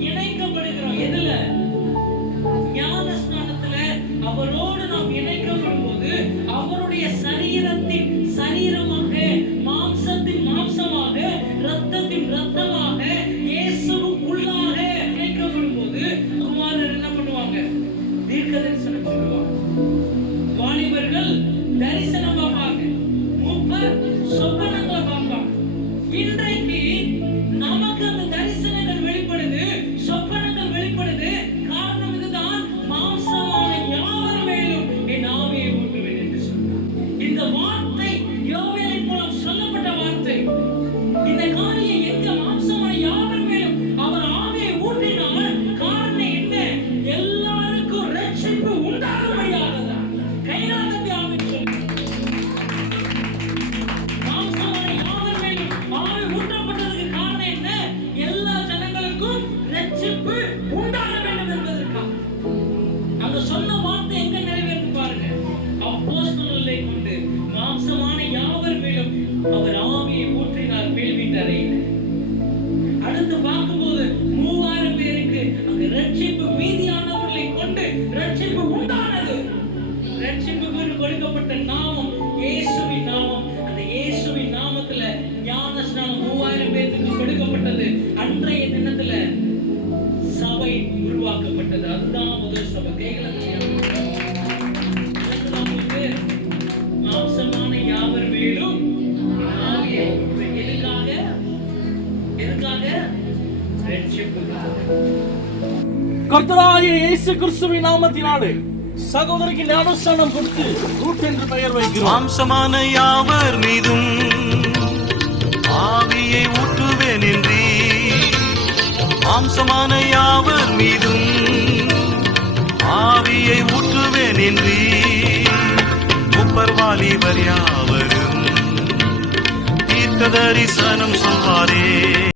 இணைக்கப்படுகிறோம். எதுல? ஸ்நானத்துல அவரோடு நாம் இணைக்கப்படும் போது அவருடைய சரீரத்தின் சரீரமாக மாம்சத்தின் மாம்சமாக ரத்தத்தின் ரத்தமாக தரிசனம் ரட்சிப்பு உண்டாக வேண்டும் என்பதற்காக. அங்க சொன்ன வார்த்தை எங்க நிறைவேறுது பாருங்க. அப்போஸ்தலர்களை கொண்டு மாம்சமான யாவர் மேலும் அவர் ஆவியை ஊற்றினார் மேல் உருவாக்கப்பட்டது. அதுதான் முதல் சபை கைகளை மாம்சமான யாவர் மேலும்? எதுக்காக? எதுக்காக? கர்த்தராய இயேசு கிறிஸ்துவின் நாமத்தினாலே சகோதரிக்கு ஞானஸ்தானம் கொடுத்து ரூட் என்று பெயர் வைக்கிறோம். மாம்சமான யாவர் மீதும் ஆவியை ஊற்றுவேன் என்று மாம்சமான யாவர் மீதும் ஆவியை ஊற்றுவேன் என்று முப்பர்வாலிவர் யாவரும் தீர்க்க தரிசனம் சொல்வாரே.